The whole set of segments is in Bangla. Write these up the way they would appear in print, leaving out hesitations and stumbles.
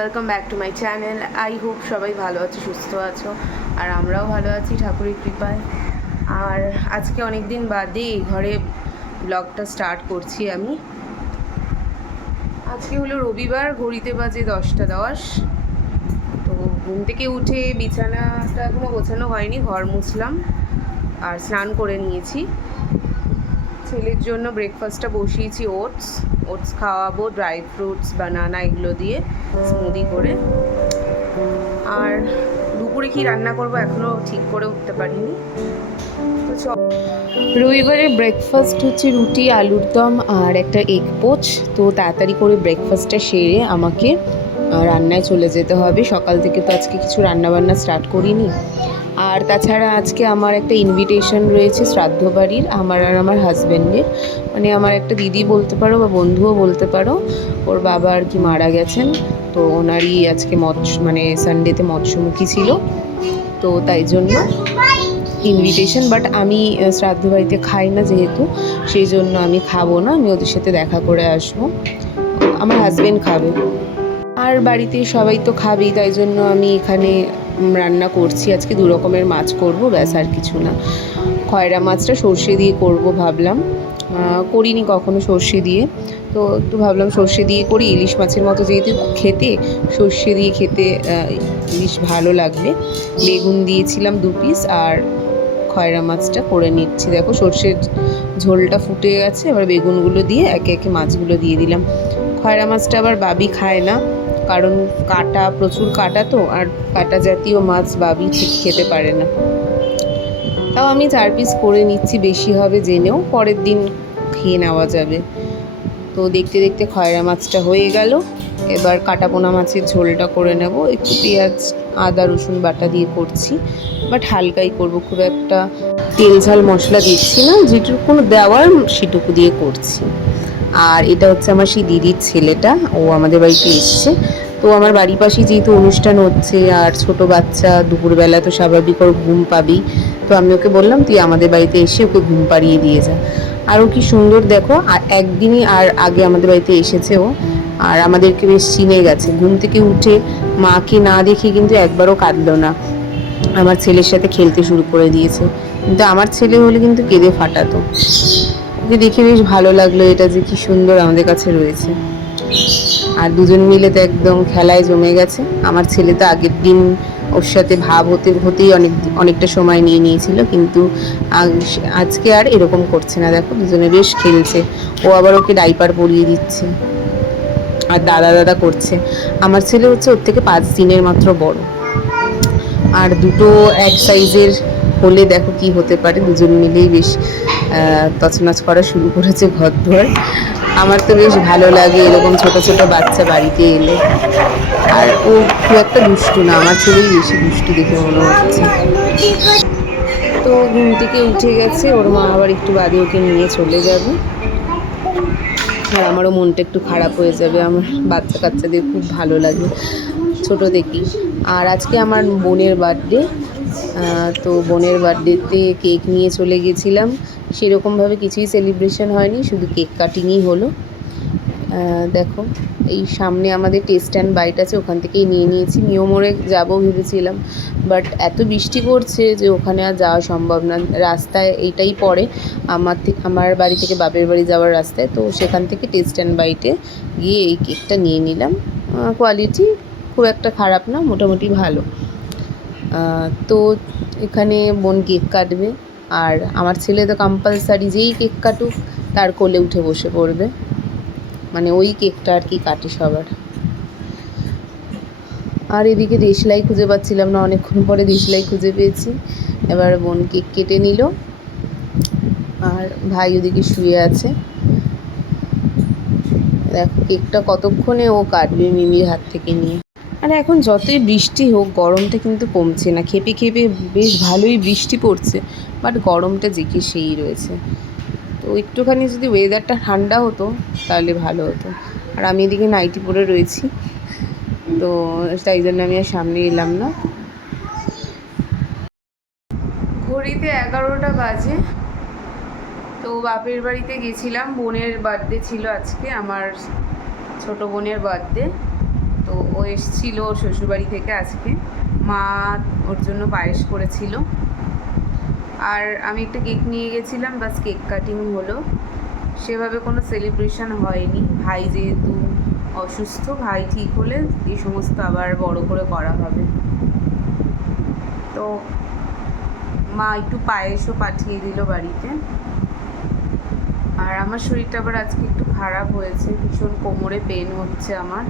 Welcome back to my channel. I hope সবাই ভালো আছো, সুস্থ আছো, আর আমরাও ভালো আছি ঠাকুরের কৃপায়। আর আজকে অনেক দিন বাদে এই ঘরে ব্লগটা স্টার্ট করছি আমি। আজকে হলো রবিবার, ঘড়িতে বাজে 10টা 10। তো ঘুম থেকে উঠে বিছানাটা এখনও গোছানো হয়নি, ঘর মুছলাম আর স্নান করে নিয়েছি। ছেলের জন্য ব্রেকফাস্টটা বসিয়েছি, ওটস খাওয়াবো, ড্রাই ফ্রুটস, বানানা এগুলো দিয়ে স্মুদি করে। আর দুপুরে কি রান্না করব এখনও ঠিক করে উঠতে পারিনি। তো রবিবারের ব্রেকফাস্ট হচ্ছে রুটি, আলুর দম আর একটা এগ পোচ। তো তাড়াতাড়ি করে ব্রেকফাস্টটা সেরে আমাকে রান্নায় চলে যেতে হবে। সকাল থেকে তো আজকে কিছু রান্নাবান্না স্টার্ট করিনি। আর তাছাড়া আজকে আমার একটা ইনভিটেশন রয়েছে শ্রাদ্ধ বাড়ির, আমার আর আমার হাজব্যান্ডের। মানে আমার একটা দিদি বলতে পারো বা বন্ধুও বলতে পারো। ওর বাবা আর কি মারা গেছেন, তো ওনারই আজকে মানে সানডেতে মৎস্যমুখী ছিল, তো তাই জন্য ইনভিটেশন। বাট আমি শ্রাদ্ধ বাড়িতে খাই না যেহেতু, সেই জন্য আমি খাবো না, আমি ওদের সাথে দেখা করে আসবো। আমার হাজব্যান্ড খাবে আর বাড়িতে সবাই তো খাবেই, তাই জন্য আমি এখানে রান্না করছি। আজকে 2 রকমের মাছ করব, ব্যাস আর কিছু না। খয়রা মাছটা সর্ষে দিয়ে করব ভাবলাম, করিনি কখনো সর্ষে দিয়ে, তো একটু ভাবলাম সর্ষে দিয়ে করি। ইলিশ মাছের মতো যেহেতু খেতে, সর্ষে দিয়ে খেতে বেশ ভালো লাগবে। বেগুন দিয়েছিলাম 2 পিস, আর খয়রা মাছটা করে নিচ্ছি। দেখো সর্ষের ঝোলটা ফুটে গেছে, এবার বেগুনগুলো দিয়ে একে একে মাছগুলো দিয়ে দিলাম। খয়রা মাছটা আবার বাবি খায় না, কারণ কাটা, প্রচুর কাটা তো, আর কাটা জাতীয় মাছ বাবি ঠিক খেতে পারে না। তাও আমি 4 পিস করে নিচ্ছি, বেশি হবে জেনেও, পরের দিন খেয়ে নেওয়া যাবে। তো দেখতে দেখতে খয়রা মাছটা হয়ে গেল। এবার কাটাপোনা মাছের ঝোলটা করে নেব। একটু পেঁয়াজ, আদা, রসুন বাটা দিয়ে করছি, বাট হালকাই করব, খুব একটা তেল ঝাল মশলা দিচ্ছি না, যেটুকু দেওয়ার সেটুকু দিয়ে করছি। আর এটা হচ্ছে আমার সেই দিদির ছেলেটা, ও আমাদের বাড়িতে এসছে। তো আমার বাড়ির পাশেই যেহেতু অনুষ্ঠান হচ্ছে, আর ছোট বাচ্চা দুপুরবেলা তো স্বাভাবিক ওর ঘুম পাবেই, তো আমি ওকে বললাম তুই আমাদের বাড়িতে এসে ওকে ঘুম পাড়িয়ে দিয়ে যা। আর ও কি সুন্দর দেখো, আর একদিনই আর আগে আমাদের বাড়িতে এসেছে ও, আর আমাদেরকে বেশ চিনে গেছে। ঘুম থেকে উঠে মাকে না দেখে কিন্তু একবারও কাঁদলো না, আমার ছেলের সাথে খেলতে শুরু করে দিয়েছে। কিন্তু আমার ছেলে হলে কিন্তু কেঁদে ফাটাতো। ওকে দেখে বেশ ভালো লাগলো, এটা যে কি সুন্দর আমাদের কাছে রয়েছে। আর দুজন মিলে তো একদম খেলায় জমে গেছে। আমার ছেলে তো আগের দিন ওর সাথে ভাব হতে হতেই অনেকটা সময় নিয়ে নিয়েছিল, কিন্তু আজকে আর এরকম করছে না। দেখো দুজনে বেশ খেলছে, ও আবার ওকে ডাইপার পরিয়ে দিচ্ছে আর দাদা দাদা করছে। আমার ছেলে হচ্ছে ওর থেকে 5 দিনের মাত্র বড়, আর দুটো এক সাইজের হলে দেখো কি হতে পারে। দুজন মিলেই বেশ তছনছ করা শুরু করেছে ঘরদুয়ার। আমার তো বেশ ভালো লাগে এরকম ছোট ছোট বাচ্চা বাড়িতে এলে। আর ও খুব একটা দুষ্টু না, আমার ছেলেই বেশি দুষ্টু দেখে মনে হচ্ছে। তো ঘুম থেকে উঠে গেছে, ওর মা আবার একটু বাদে ওকে নিয়ে চলে যাবে, আর আমারও মনটা একটু খারাপ হয়ে যাবে। আমার বাচ্চা কাচ্চাদের খুব ভালো লাগে ছোটো থেকেই। আর আজকে আমার বোনের বার্থডে, তো বোনের বার্থডেতে কেক নিয়ে চলে গেছিলাম। সেরকমভাবে কিছুই সেলিব্রেশন হয়নি, শুধু কেক কাটিংই হলো। দেখো এই সামনে আমাদের টেস্ট অ্যান্ড বাইট আছে, ওখান থেকেই নিয়ে নিয়েছি। নিয়মরে যাবো ভেবেছিলাম, বাট এত বৃষ্টি পড়ছে যে ওখানে আর যাওয়া সম্ভব না। রাস্তায় এইটাই পড়ে আমার বাড়ি থেকে বাপের বাড়ি যাওয়ার রাস্তায়, তো সেখান থেকে টেস্ট অ্যান্ড বাইটে গিয়ে এই কেকটা নিয়ে নিলাম। কোয়ালিটি খুব একটা খারাপ না, মোটামুটি ভালো। তো এখানে বোন কেক কাটবে, আর আমার ছেলে তো কম্পালসারি যেই কেক কাটুক তার কোলে উঠে বসে পড়বে, মানে ওই কেকটা আর কি কাটে সবার। আর এদিকে দেশলাই খুঁজে পাচ্ছিলাম না, অনেকক্ষণ পরে দেশলাই খুঁজে পেয়েছি। এবার বোন কেক কেটে নিল, আর ভাই ওদিকে শুয়ে আছে। দেখো কেকটা কতক্ষণে ও কাটবে মিমির হাত থেকে নিয়ে। আর এখন যতই বৃষ্টি হোক গরমটা কিন্তু কমছে না, খেপে খেপে বেশ ভালোই বৃষ্টি পড়ছে, বাট গরমটা জেঁকে সেই রয়েছে। তো একটুখানি যদি ওয়েদারটা ঠান্ডা হতো তাহলে ভালো হতো। আর আমি এদিকে নাইটি পরে রয়েছি, তো তাই জন্য আমি আর সামনে এলাম না। ঘড়িতে 11টা বাজে। তো বাপের বাড়িতে গেছিলাম, বোনের বার্থডে ছিল আজকে, আমার ছোট বোনের বার্থডে। তো এসেছিল ওর শ্বশুরবাড়ি থেকে আজকে, মা ওর জন্য পায়েস করেছিল। আর আমি একটা কেক নিয়ে গেছিলাম, বাস কেক কাটিং হলো, সেভাবে কোনো সেলিব্রেশন হয়নি। ভাই যেহেতু অসুস্থ, ভাই ঠিক হলে এই সমস্ত আবার বড় করে করা হবে। তো মা একটু পায়েসও পাঠিয়ে দিল বাড়িতে। আর আমার শরীরটা আবার আজকে একটু খারাপ হয়েছে, ভীষণ কোমরে পেন হচ্ছে, আমার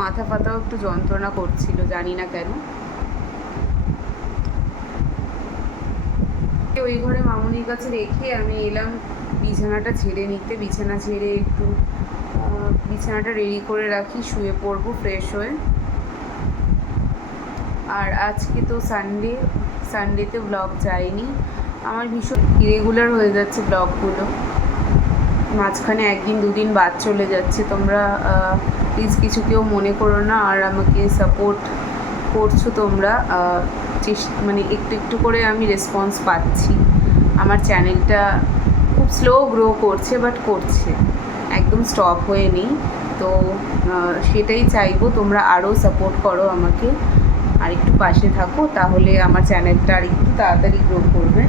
মাথা ফাতাও একটু যন্ত্রণা করছিল, জানি না কেন। ওই ঘরে মামুনির কাছে রেখে আমি এলাম বিছানাটা ঝেড়ে নিতে। বিছানা ঝেড়ে একটু বিছানাটা রেডি করে রাখি, শুয়ে পড়বো ফ্রেশ হয়ে। আর আজকে তো সানডেতে ব্লগ যায়নি, আমার ভীষণ ইরেগুলার হয়ে যাচ্ছে ব্লগগুলো, মাঝখানে একদিন দুদিন বাদ চলে যাচ্ছে। তোমরা প্লিজ কিছু কেউ মনে করো না, আর আমাকে সাপোর্ট করছো তোমরা, মানে একটু একটু করে আমি রেসপন্স পাচ্ছি। আমার চ্যানেলটা খুব স্লো গ্রো করছে, বাট করছে, একদম স্টপ হয়ে নেই। তো সেটাই চাইবো, তোমরা আরও সাপোর্ট করো আমাকে, আর একটু পাশে থাকো, তাহলে আমার চ্যানেলটা আর একটু তাড়াতাড়ি গ্রো করবে।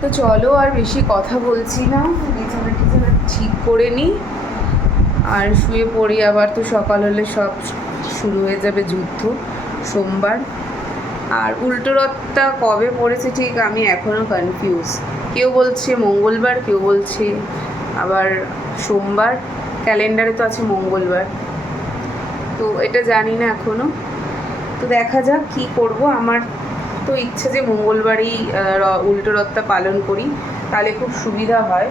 তো চলো, আর বেশি কথা বলছি না, বিছানা টিছানা ঠিক করে নিই আর শুয়ে পড়ি। আবার তো সকাল হলে সব শুরু হয়ে যাবে যুদ্ধ, সোমবার। আর উল্টো রথটা কবে পড়েছে ঠিক আমি এখনও কনফিউজ। কেউ বলছে মঙ্গলবার, কেউ বলছে আবার সোমবার, ক্যালেন্ডারে তো আছে মঙ্গলবার, তো এটা জানি না এখনও। তো দেখা যাক কী করব। আমার তো ইচ্ছে যে মঙ্গলবারই উল্টো রথটা পালন করি, তাহলে খুব সুবিধা হয়।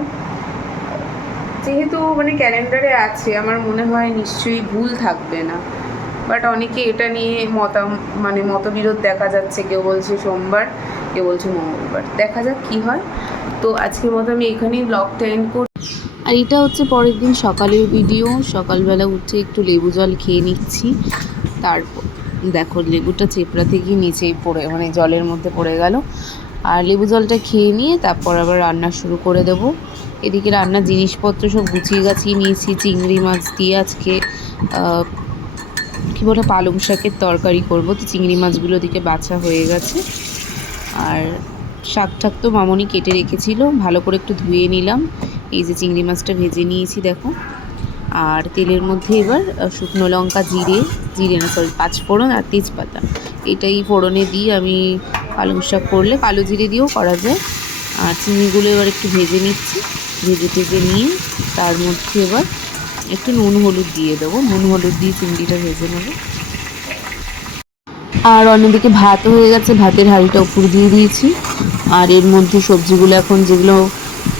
যেহেতু মানে ক্যালেন্ডারে আছে, আমার মনে হয় নিশ্চয়ই ভুল থাকবে না। বাট অনেকে এটা নিয়ে মতবিরোধ দেখা যাচ্ছে, কেউ বলছে সোমবার, কেউ বলছে মঙ্গলবার। দেখা যাক কী হয়। তো আজকের মতো আমি এখানেই ব্লগটা এন্ড করি। আর এটা হচ্ছে পরের দিন সকালের ভিডিও। সকালবেলা উঠে একটু লেবু জল খেয়ে নিচ্ছি, তারপর দেখো লেবুটা চেপড়াতে গিয়ে নিচেই পড়ে, মানে জলের মধ্যে পড়ে গেল। আর লেবু জলটা খেয়ে নিয়ে তারপর আবার রান্না শুরু করে দেব। এদিকে রান্নার জিনিসপত্র সব গুছিয়ে গাছিয়ে নিয়েছি। চিংড়ি মাছ দিয়ে আজকে কী বলে পালং শাকের তরকারি করব। তো চিংড়ি মাছগুলো ওদিকে বাছা হয়ে গেছে। আর শাক ঠাক তো মামনি কেটে রেখেছিল, ভালো করে একটু ধুয়ে নিলাম। এই যে চিংড়ি মাছটা ভেজে নিয়েছি দেখো। আর তেলের মধ্যে এবার শুকনো লঙ্কা, পাঁচফোড়ন আর তেজপাতা, এটাই ফোড়নে দিয়ে আমি পালং শাক করলে কালো জিরে দিয়েও করা যায়। আর চিংড়িগুলো এবার একটু ভেজে নিচ্ছি, ভেজে নিয়ে তার মধ্যে এবার একটু নুন হলুদ দিয়ে দেবো। নুন হলুদ দিয়ে চিংড়িটা ভেজে নেবো। আর অন্যদিকে ভাতও হয়ে গেছে, ভাতের হাঁড়িটা উপর দিয়ে দিয়েছি। আর এর মধ্যে সবজিগুলো এখন যেগুলো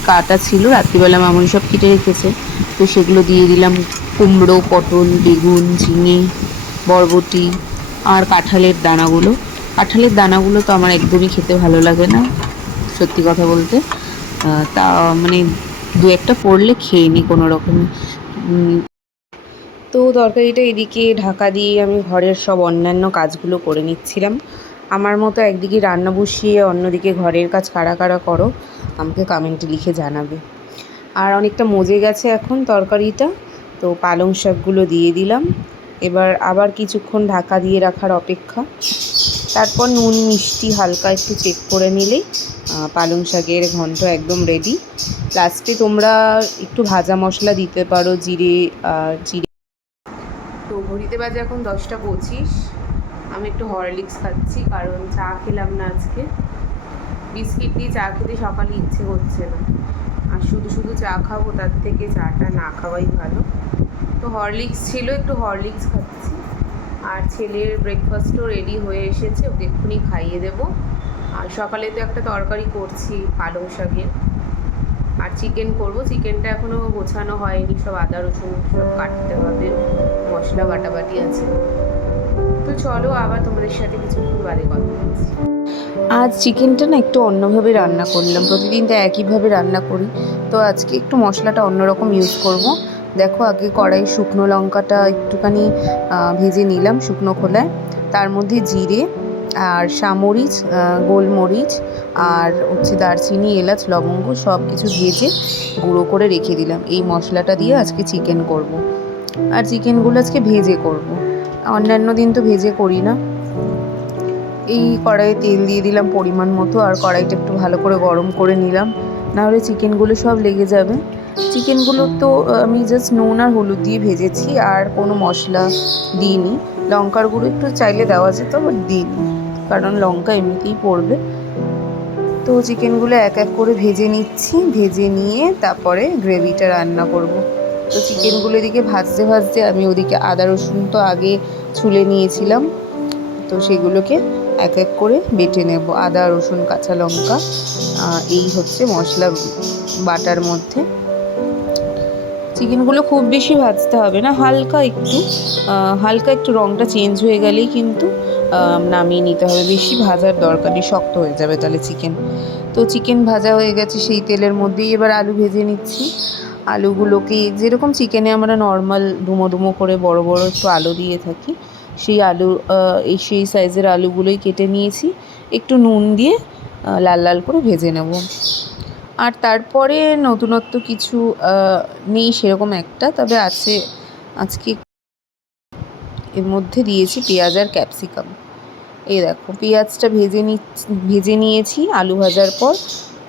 কাটা ছিল রাত্রিবেলা মামনি সব কেটে রেখেছে, তো সেগুলো দিয়ে দিলাম। কুমড়ো, পটল, বেগুন, ঝিঙে, বরবটি আর কাঁঠালের দানাগুলো তো আমার একদমই খেতে ভালো লাগে না, সত্যি কথা বলতে। তা মানে দু একটা পড়লে খেয়ে নিই কোনো রকমে। তো তরকারিটা এদিকে ঢাকা দিয়ে আমি ঘরের সব অন্যান্য কাজগুলো করে নিচ্ছিলাম। আমার মতো একদিকে রান্না বসিয়ে অন্যদিকে ঘরের কাজ কারা কারা করো আমাকে কমেন্টে লিখে জানাবে। আর অনেকটা মজে গেছে এখন তরকারিটা, তো পালং শাকগুলো দিয়ে দিলাম। এবার আবার কিছুক্ষণ ঢাকা দিয়ে রাখার অপেক্ষা। তারপর নুন মিষ্টি হালকা একটু চেক করে নিলেই পালং শাকের ঘন্ট একদম রেডি। লাস্টে তোমরা একটু ভাজা মশলা দিতে পারো, জিরে। তো ঘড়িতে বাজে এখন 10:25। আমি একটু হরলিক্স খাচ্ছি, কারণ চা খেলাম না আজকে। বিস্কিট দিয়ে চা খেতে সকালে ইচ্ছে হচ্ছে না, আর শুধু শুধু চা খাবো, তার থেকে চাটা না খাওয়াই ভালো। তো হরলিক্স ছিল, একটু হরলিক্স খাচ্ছি। আর ছেলের ব্রেকফাস্টও রেডি হয়ে এসেছে, ওকে এক্ষুনি খাইয়ে দেবো। আর সকালে তো একটা তরকারি করছি পালং শাকের, আর চিকেন করব। চিকেনটা এখনও গোছানো হয়নি, সব আদা রসুন সব কাটতে হবে, মশলা বাটাবাটি আছে। তো চলো আবার তোমাদের সাথে কিছুক্ষণ বাদে কথা বলছি। আজ চিকেনটা না একটু অন্যভাবে রান্না করলাম, প্রতিদিন তো একইভাবে রান্না করি, তো আজকে একটু মশলাটা অন্যরকম ইউজ করব। দেখো আগে কড়াই শুকনো লঙ্কাটা একটুখানি ভেজে নিলাম শুকনো খোলায়, তার মধ্যে জিরে আর সামরিচ, গোলমরিচ আর হচ্ছে দারচিনি, এলাচ, লবঙ্গ সব কিছু ভেজে গুঁড়ো করে রেখে দিলাম। এই মশলাটা দিয়ে আজকে চিকেন করব। আর চিকেনগুলো আজকে ভেজে করব। অন্যান্য দিন তো ভেজে করি না। এই কড়াইয়ে তেল দিয়ে দিলাম পরিমাণ মতো, আর কড়াইটা একটু ভালো করে গরম করে নিলাম, নাহলে চিকেনগুলো সব লেগে যাবে। চিকেনগুলো তো আমি জাস্ট নুন আর হলুদ দিয়ে ভেজেছি, আর কোনো মশলা দিইনি। লঙ্কার গুঁড়ো একটু চাইলে দেওয়া যেত, বাট দিইনি, কারণ লঙ্কা এমনিতেই পড়বে। তো চিকেনগুলো এক এক করে ভেজে নিচ্ছি, ভেজে নিয়ে তারপরে গ্রেভিটা রান্না করব। তো চিকেনগুলো এদিকে ভাজতে ভাজতে আমি ওদিকে আদা রসুন তো আগে ছুলে নিয়েছিলাম, তো সেগুলোকে এক এক করে বেটে নেব। আদা রসুন কাঁচা লঙ্কা, এই হচ্ছে মশলা বাটার মধ্যে। চিকেনগুলো খুব বেশি ভাজতে হবে না, হালকা একটু রঙটা চেঞ্জ হয়ে গেলেই কিন্তু নামিয়ে নিতে হবে। বেশি ভাজার দরকার নেই, শক্ত হয়ে যাবে তাহলে চিকেন। তো চিকেন ভাজা হয়ে গেছে, সেই তেলের মধ্যেই এবার আলু ভেজে নিচ্ছি। আলুগুলোকে যেরকম চিকেনে আমরা নর্মাল ডুমো ডুমো করে বড় বড় একটু আলু দিয়ে থাকি, সেই সাইজের আলুগুলোই কেটে নিয়েছি। একটু নুন দিয়ে লাল লাল করে ভেজে নেব। আর তারপরে নতুনত্ব কিছু নেই সেরকম একটা, তবে আছে আজকে এর মধ্যে দিয়েছি পেঁয়াজ আর ক্যাপসিকাম। এই দেখো পেঁয়াজটা ভেজে নিয়েছি আলু ভাজার পর।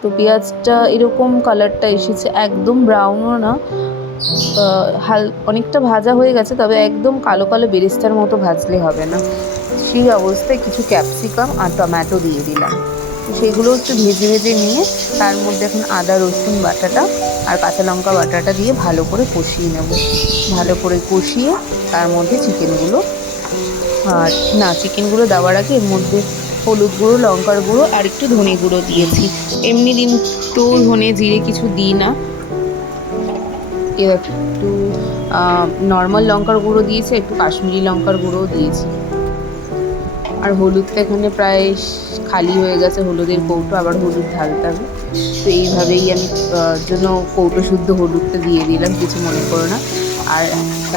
তো পেঁয়াজটা এরকম কালারটা এসেছে, একদম ব্রাউনও না, অনেকটা ভাজা হয়ে গেছে, তবে একদম কালো কালো বেরেস্তার মতো ভাজলে হবে না। সেই অবস্থায় কিছু ক্যাপসিকাম আর টমেটো দিয়ে দিলাম। সেগুলো একটু ভেজে নিয়ে তার মধ্যে এখন আদা রসুন বাটাটা আর কাঁচা লঙ্কা বাটাটা দিয়ে ভালো করে কষিয়ে নেব। ভালো করে কষিয়ে তার মধ্যে চিকেনগুলো দেওয়ার আগে এর মধ্যে হলুদ গুঁড়ো, লঙ্কার গুঁড়ো আর একটু ধনে গুঁড়ো দিয়েছি। এমনি দিন তো ধনে জিরে কিছু দিই না, একটু নর্মাল লঙ্কার গুঁড়ো দিয়েছি, একটু কাশ্মীরি লঙ্কার গুঁড়োও দিয়েছি। আর হলুদটা এখানে প্রায় খালি হয়ে গেছে, হলুদের কৌটো, আবার হলুদ ঢালতে হবে। তো এইভাবেই আমি জন্য কৌটো শুদ্ধ হলুদটা দিয়ে দিলাম, কিছু মনে করো না। আর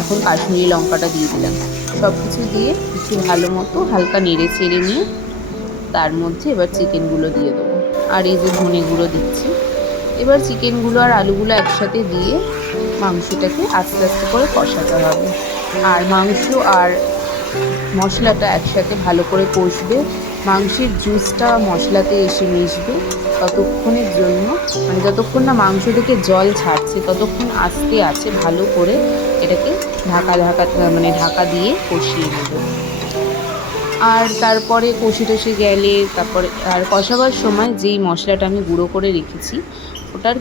এখন কাশ্মীরি লঙ্কাটা দিয়ে দিলাম। সব কিছু দিয়ে একটু ভালো মতো হালকা নেড়ে চেড়ে নিয়ে তার মধ্যে এবার চিকেনগুলো দিয়ে দেবো। আর এই যে ধনে গুঁড়ো দিচ্ছি। এবার চিকেনগুলো আর আলুগুলো একসাথে দিয়ে মাংসটাকে আস্তে আস্তে করে কষাতে হবে। আর মাংস আর মশলাটা একসাথে ভালো করে কষবে, মাংসের জুসটা মশলাতে এসে মিশবে ততক্ষণের জন্য, মানে যতক্ষণ না মাংস থেকে জল ছাড়ছে ততক্ষণ আস্তে আছে ভালো করে এটাকে ঢাকা দিয়ে কষিয়ে নেব। আর তারপরে কষে গেলে তারপরে আর কষাবার সময় যেই মশলাটা আমি গুঁড়ো করে রেখেছি ওটার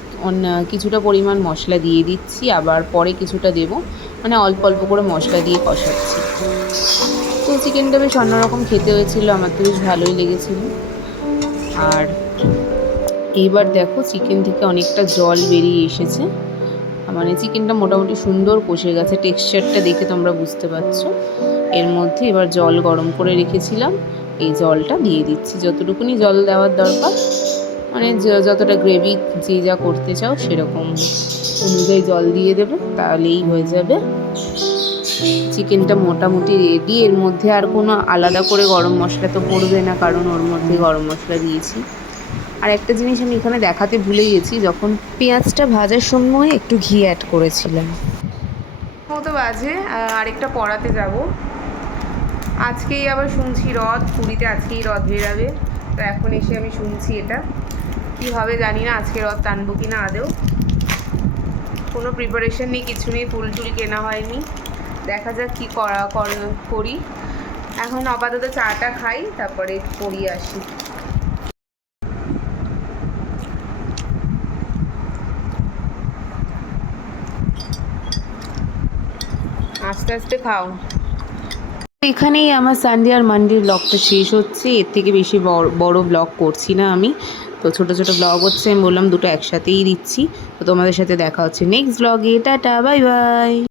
কিছুটা পরিমাণ মশলা দিয়ে দিচ্ছি, আবার পরে কিছুটা দেব, মানে অল্প অল্প করে মশলা দিয়ে কষাচ্ছি। তো চিকেনটা বেশ অন্যরকম খেতে হয়েছিল, আমার তো বেশ ভালোই লেগেছিলো। আর এইবার দেখো চিকেন থেকে অনেকটা জল বেরিয়ে এসেছে, মানে চিকেনটা মোটামুটি সুন্দর কষে গেছে, টেক্সচারটা দেখে তোমরা বুঝতে পারছো। এর মধ্যে এবার জল গরম করে রেখেছিলাম, এই জলটা দিয়ে দিচ্ছি, যতটুকুনি জল দেওয়ার দরকার, মানে যতটা গ্রেভি যে যা করতে চাও সেরকম অনুযায়ী জল দিয়ে দেবে, তাহলেই হয়ে যাবে। চিকেনটা মোটামুটি রেডি। এর মধ্যে আর কোনো আলাদা করে গরম মশলা তো পড়বে না, কারণ ওর মধ্যে গরম মশলা দিয়েছি। আর একটা জিনিস আমি এখানে দেখাতে ভুলে গেছি, যখন পেঁয়াজটা ভাজার সময় একটু ঘি অ্যাড করেছিলাম। মতো বাজে, আরেকটা পড়াতে যাব। আজকেই আবার শুনছি রথ, পুরীতে আজকেই রথ বেরাবে। তো এখন এসে আমি শুনছি এটা কী হবে জানি না, আজকে রথ টানবো কি না আদেও। কোনো প্রিপারেশন নেই, কিছু নেই, ফুল টুল কেনা হয়নি, দেখা যাক কী করি। এখন আপাতত চাটা খাই, তারপরে পড়ি আসি। আস্তে আস্তে খাও। এখানেই আমার সানডে আর মানডের ব্লগটা শেষ হচ্ছে, এর থেকে বেশি বড় ব্লগ করছি না আমি। তো ছোটো ছোটো ব্লগ হচ্ছে, আমি বললাম দুটো একসাথেই দিচ্ছি। তো তোমাদের সাথে দেখা হচ্ছে নেক্সট ব্লগে। Tata, bye bye.